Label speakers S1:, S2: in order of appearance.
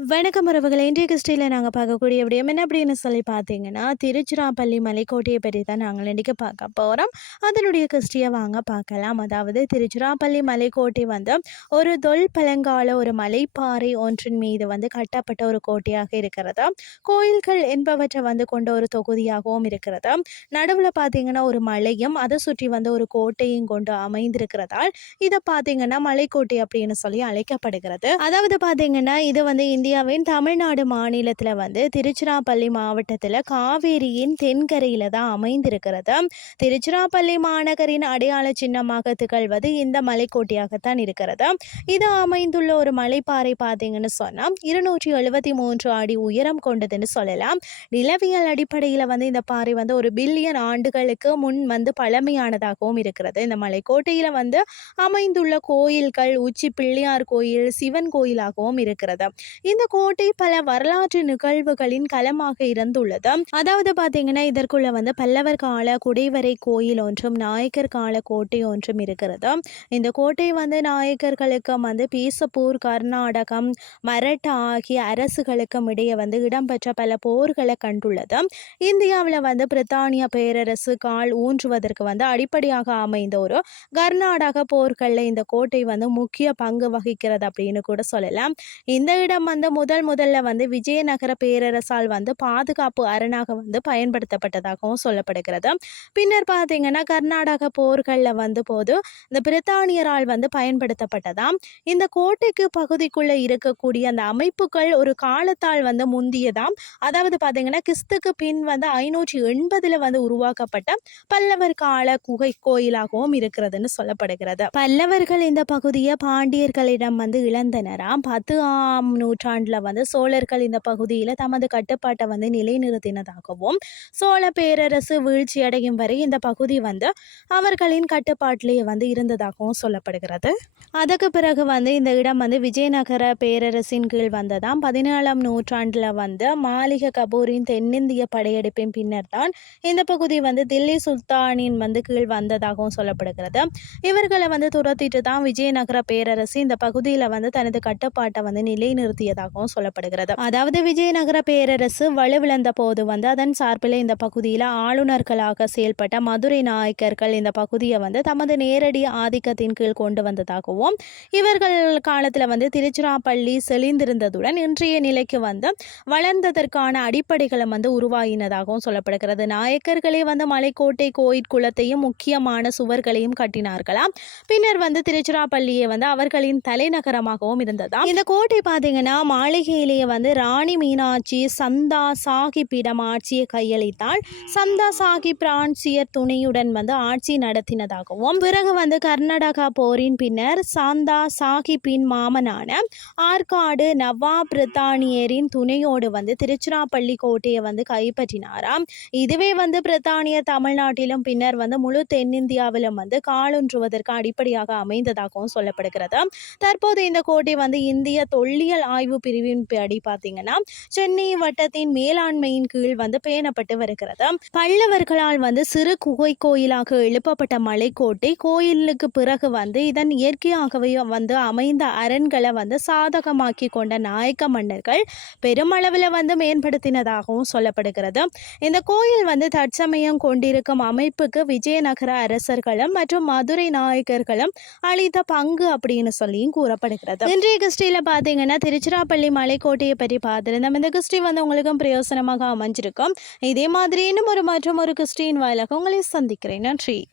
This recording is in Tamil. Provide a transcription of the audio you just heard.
S1: வணக்கம் உறவுகளே. இன்றைய கிறிஸ்டியில் நாங்கள் பார்க்கக்கூடிய விடயம் என்ன அப்படின்னு சொல்லி பார்த்தீங்கன்னா திருச்சிராப்பள்ளி மலைக்கோட்டையை பற்றி தான் நாங்கள் இன்றைக்கி பார்க்க போகிறோம் அதனுடைய கிறிஸ்டியை வாங்க பார்க்கலாம். அதாவது திருச்சிராப்பள்ளி மலைக்கோட்டை வந்து ஒரு தொல் பழங்கால ஒரு மலைப்பாறை ஒன்றின் மீது வந்து கட்டப்பட்ட ஒரு கோட்டையாக இருக்கிறது. கோயில்கள் என்பவற்றை வந்து கொண்ட ஒரு தொகுதியாகவும் இருக்கிறது. நடுவில் பார்த்தீங்கன்னா ஒரு மலையும் அதை சுற்றி வந்து ஒரு கோட்டையும் கொண்டு அமைந்திருக்கிறதால் இதை பார்த்தீங்கன்னா மலைக்கோட்டை அப்படின்னு சொல்லி அழைக்கப்படுகிறது. அதாவது பார்த்தீங்கன்னா இது வந்து இந்தியாவின் தமிழ்நாடு மாநிலத்தில் வந்து திருச்சிராப்பள்ளி மாவட்டத்தில் காவேரியின் தென்கரையில் தான் அமைந்திருக்கிறது. திருச்சிராப்பள்ளி மாநகரின் அடையாள சின்னமாக திகழ்வது இந்த மலைக்கோட்டையாகத்தான் இருக்கிறது. இது அமைந்துள்ள ஒரு மலைப்பாறை பார்த்தீங்கன்னு சொன்னால் இருநூற்றி எழுபத்தி மூன்று அடி உயரம் கொண்டதுன்னு சொல்லலாம். நிலவியல் அடிப்படையில் வந்து இந்த பாறை வந்து ஒரு பில்லியன் ஆண்டுகளுக்கு முன் வந்து பழமையானதாகவும் இருக்கிறது. இந்த மலைக்கோட்டையில் வந்து அமைந்துள்ள கோயில்கள் உச்சி பிள்ளையார் கோயில் சிவன் கோயிலாகவும் இருக்கிறது. இந்த கோட்டை பல வரலாற்று நிகழ்வுகளின் களமாக இருந்துள்ளது. அதாவது பாத்தீங்கன்னா இதற்குள்ள வந்து பல்லவர் கால குடைவரை கோயில் ஒன்றும் நாயக்கர் கால கோட்டை ஒன்றும் இருக்கிறது. இந்த கோட்டை வந்து நாயக்கர்களுக்கு வந்து பீசப்பூர் கர்நாடகம் மரட்டா ஆகிய அரசுகளுக்கும் இடையே வந்து இடம்பெற்ற பல போர்களை கண்டுள்ளது. இந்தியாவில் வந்து பிரித்தானிய பேரரசு கால் ஊன்றுவதற்கு வந்து அடிப்படையாக அமைந்த ஒரு கர்நாடக போர்களில் இந்த கோட்டை வந்து முக்கிய பங்கு வகிக்கிறது அப்படின்னு கூட சொல்லலாம். இந்த இடம் வந்து முதல் முதல்ல வந்து விஜயநகர பேரரசால் வந்து பாதுகாப்பு அரணாக வந்து பயன்படுத்தப்பட்டதாகவும் சொல்லப்படுகிறது. பின்னர் பார்த்தீங்கன்னா கர்நாடக போர்களில் வந்து போது இந்த பிரித்தானியரால் வந்து பயன்படுத்தப்பட்டதாம் இந்த கோட்டைக்கு பகுதிக்குள்ளே இருக்கக்கூடிய அந்த அமைப்புகள் ஒரு காலத்தால் வந்து முந்தியதாம் அதாவது பார்த்தீங்கன்னா கிறிஸ்துக்கு பின் வந்து ஐநூற்றி எண்பதில் வந்து உருவாக்கப்பட்ட பல்லவர் கால குகை கோயிலாகவும் இருக்கிறதுன்னு சொல்லப்படுகிறது. பல்லவர்கள் இந்த பகுதியை பாண்டியர்களிடம் வந்து இழந்தனராம் பத்து ஆம் நூற்றாண்டில் வந்து சோழர்கள் இந்த பகுதியில் தமது கட்டுப்பாட்டை வந்து நிலைநிறுத்தினதாகவும் சோழ பேரரசு வீழ்ச்சி அடையும் வரை இந்த பகுதி வந்து அவர்களின் கட்டுப்பாட்டிலேயே வந்து இருந்ததாகவும் சொல்லப்படுகிறது. அதுக்கு பிறகு வந்து இந்த இடம் வந்து விஜயநகர பேரரசின் கீழ் வந்ததாம். பதினேழாம் நூற்றாண்டில் வந்து மாளிக கபூரின் தென்னிந்திய படையெடுப்பின் பின்னர் தான் இந்த பகுதி வந்து தில்லி சுல்தானின் வந்து கீழ் வந்ததாகவும் சொல்லப்படுகிறது. இவர்களை வந்து துரத்திட்டு தான் விஜயநகர பேரரசு இந்த பகுதியில் வந்து தனது கட்டுப்பாட்டை வந்து இருந்ததாகவும் சொல்லப்படுகிறது. அதாவது விஜயநகர பேரரசு வலுவிழந்த போது வந்து அதன் சார்பில் இந்த பகுதியில் ஆளுநர்களாக செயல்பட்ட மதுரை நாயக்கர்கள் இந்த பகுதியை வந்து தமது நேரடி ஆதிக்கத்தின் கீழ் கொண்டு வந்ததாகவும் இவர்கள் காலத்தில் வந்து திருச்சிராப்பள்ளி செழிந்திருந்ததுடன் இன்றைய நிலைக்கு வந்து வளர்ந்ததற்கான அடிப்படைகளும் வந்து உருவாகினதாகவும் சொல்லப்படுகிறது. நாயக்கர்களே வந்து மலைக்கோட்டை கோயில் குளத்தையும் முக்கியமான சுவர்களையும் கட்டினார்களாம் பின்னர் வந்து திருச்சிராப்பள்ளியை வந்து அவர்களின் தலைநகரமாகவும் இருந்ததா இந்த கோட்டை பார்த்தீங்கன்னா மாளிகையிலேயே வந்து ராணி மீனாட்சி சந்தா சாஹிப்பிடம் ஆட்சியை கையளித்தால் சந்தா சாஹிப் பிரான்சியர் துணையுடன் வந்து ஆட்சி நடத்தினதாகவும் பிறகு வந்து கர்நாடகா போரின் பின்னர் சாந்தா சாஹிப்பின் மாமனான ஆற்காடு நவா பிரித்தானியரின் துணையோடு வந்து திருச்சிராப்பள்ளி கோட்டையை வந்து கைப்பற்றினாராம். இதுவே வந்து பிரித்தானியர் தமிழ்நாட்டிலும் பின்னர் வந்து முழு தென்னிந்தியாவிலும் வந்து காலொன்றுவதற்கு அடிப்படையாக அமைந்ததாகவும் சொல்லப்படுகிறது. தற்போது இந்த கோட்டை வந்து இந்திய தொல்லியல் ஆய்வு பிரிவின் படி பார்த்தீங்கன்னா சென்னை வட்டத்தின் மேலாண்மையின் கீழ் வந்து பேணப்பட்டு வருகிறது. பல்லவர்களால் வந்து சிறு குகை கோயிலாக எழுப்பப்பட்ட மலைக்கோட்டை கோயிலுக்கு பிறகு வந்து இதன் இயற்கையாகவே வந்து அமைந்த அரண்களை வந்து சாதகமாக்கி கொண்ட நாயக்க மன்னர்கள் பெருமளவில் வந்து மேம்படுத்தினதாகவும் சொல்லப்படுகிறது. இந்த கோயில் வந்து தற்சமயம் கொண்டிருக்கும் அமைப்புக்கு விஜயநகர அரசர்களும் மற்றும் மதுரை நாயக்கர்களும் அளித்த பங்கு அப்படின்னு சொல்லியும் கூறப்படுகிறது. இன்றைய கிறிஸ்டியில் பார்த்தீங்கன்னா திருச்சிராப்பள்ளி மலைக்கோட்டையை பற்றி பார்த்துருந்தோம் இந்த கிறிஸ்டி வந்து உங்களுக்கும் பிரயோசனமாக அமைஞ்சிருக்கும். இதே மாதிரி இன்னும் ஒரு மற்றும் ஒரு கிறிஸ்டின் வாயிலாக உங்களை சந்திக்கிறேன். நன்றி.